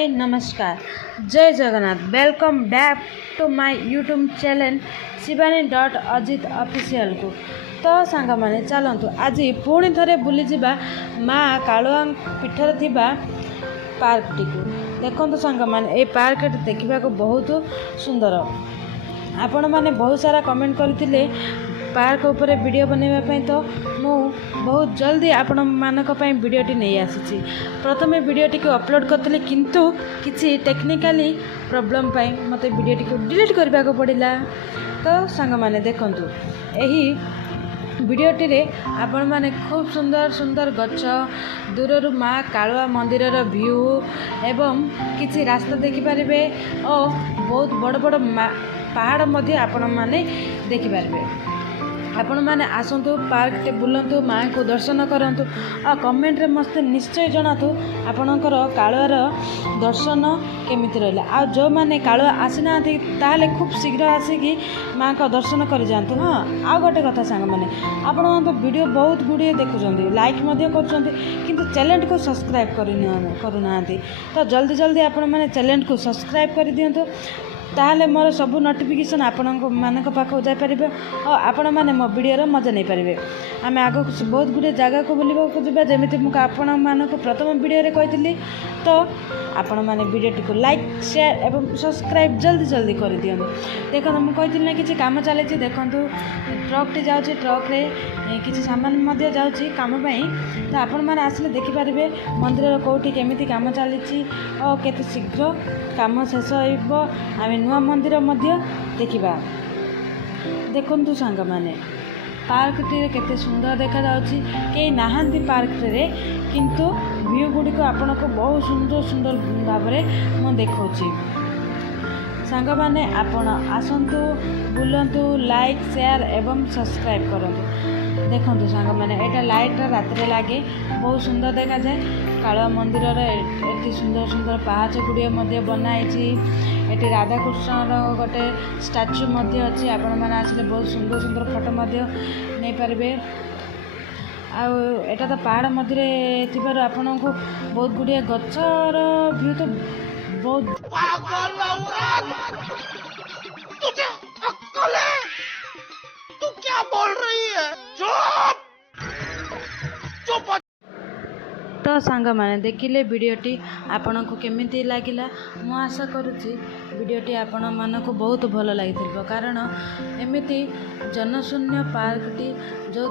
हाय नमस्कार जय Jagannath welcome back to my YouTube channel Shivani Ajit official को। तो सांग मैंने चलतु आज पुणी थे बुली जावा माँ कालुआ पीठर थी पार्क टी को देखो सांग मैंने ये पार्क देखा बहुत सुंदर। आपण मैंने बहुत सारा कमेंट करते पार्क उपरे वीडियो बनवाई तो मु बहुत जल्दी आपण मानक वीडियोटी नहीं आसी। प्रथम वीडियोटी को अपलोड करते किंतु किसी टेक्निकली प्रॉब्लम पाई मते वीडियोटी को डिलीट करने को पड़ा। तो सांग मैंने देखंतु यही वीडियोटी रे आपण माने खूब सुंदर सुंदर गच दूर माँ कालुआ मंदिर व्यू एवं किसी रास्ता देखिपारे और बहुत बड़ बड़ पहाड़ मध्य आपण माने देखिपारे। आपण मैंने आसतु पार्क टे बुलतु माँ को दर्शन करंतु और कमेंट रे मस्ते निश्चय जनातु आपणकर कालुआर दर्शन केमिति रहिला। आ जो माने कालुआ आसी नाथि ताले खूब शीघ्र आसिकी माँ का दर्शन कर जातु। हाँ आ गोटे कथा सांग मैंने आपण तो वीडियो बहुत गुड़िए देखुं लाइक किंतु चैनल को सब्सक्राइब करूना। तो जल्दी जल्दी आपण मैंने चैनल को सब्सक्राइब कर दिंतु ताहले मोर सब नोटिफिकेशन आपण मान पाख जापर और आपण मैंने मो वीडियो मजा नहीं पारे। आम आग बहुत गुड़े जगह को बुलवाक जा जमी मुझे आपण मानक प्रथम वीडियो कही। तो आपण मैंने वीडियोटी को लाइक शेयर एवं सब्सक्राइब जल्दी जल्दी कर दिखाँ। देखो मुझे ना कि कम चली देखूँ ट्रकटी जाऊँ ट्रक्रे किसी सामान जाऊँगी कमपाई। तो आपण मैंने आसिले देखिपारे मंदिर कौटी केमी कम चली और केते शीघ्र कम शेष आम नुआ मंदिर देखा। देखु सांग मैंने पार्क टी केते सुंदर देखा जाउछि कई नाहांती पार्क रे किंतु व्यू गुड़ी को आपण को बहुत सुंदर सुंदर भाव में मु देखौछि। सांग मैंने आपण आसंतु बुलंतु लाइक शेयर एवं सब्सक्राइब करंतु। देखो सांग मैंने यहाँ लाइट रात लगे बहुत सुंदर देखा जाए। कालुआ मंदिर ये सुंदर सुंदर पाहाच गुड़िए बनाई। ये राधाकृष्ण गोटे स्टाच्यू अच्छी आपण मैंने आसिले बहुत सुंदर सुंदर फोटो नहीं पारे। आटा तो पहाड़ मध्य थी आपण को बहुत गुड़िए गचर व्यू तो बहुत तो सांग मैंने देखिले वीडियोटी आपण को केमिति लागिला। मु आशा करुच्ची वीडियोटी आपण मानक बहुत भल लगी। कारण एमिति जनशून्य पार्कटी जो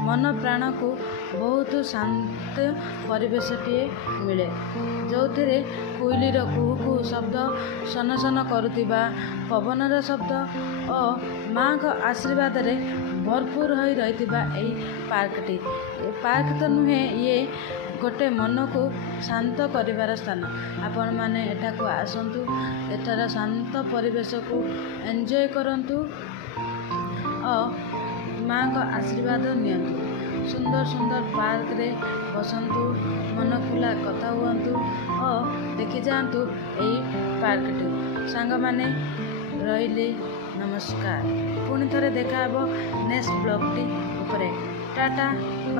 मन प्राण को बहुत शांत परिवेशटीए मिले जो कोइलीर कुहू कुहू शब्द सन सन करुवा पवनर शब्द और माँ का आशीर्वाद रे भरपूर हो रही पार्कटी। पार्क तो नुहे ये गोटे मन को शांत करिवार स्थान। आपण माने एठा को आसंतु एठार शांत परिवेश को एंजॉय करंतु और माँ का आशीर्वाद नियंतु। सुंदर सुंदर पार्क रे बसंतु मन खुला कथा हुअंतु और देखि जातु एई पार्क टी। सांग माने रहिले नमस्कार। पुणी थरे देखा नेक्स्ट ब्लॉग टी उपरे टाटा।